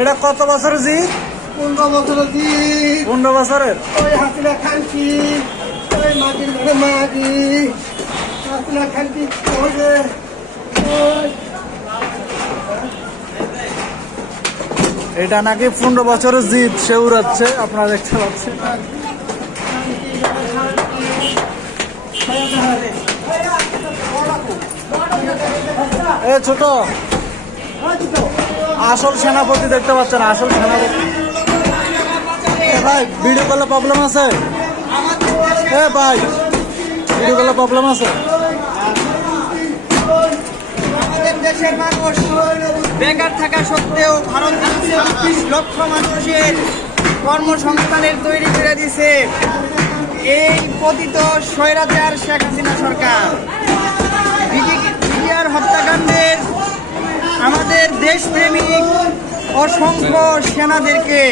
এটা কত বছরের জি? 15 বছরের জি। 15 বছরের। ওই হাসিনা খানকি, ওই মাটির ঘরে মাটি, হাসিনা খানকি ওই এটা নাকি 15 বছরের জিদ সে উড়াচ্ছে, আপনারা দেখতে পাচ্ছেন। এ ছোট, আসল সেনাপতি দেখতে পাচ্ছেন, আসল সেনাপতি। ভাই ভিডিও কলে প্রবলেম আছে? এ ভাই ভিডিও কলে প্রবলেম আছে? আমাদের দেশের মানুষ বেকার থাকা সত্ত্বেও ভারত 26 লক্ষ মানুষের কর্মসংস্থানের তৈরি করে দিছে এই পতিত স্বৈরাচার শেখ হাসিনা সরকার। বিডিআর হত্যাকাণ্ডের আমাদের দেশপ্রেমিক অসংখ্য সেনাদেরকে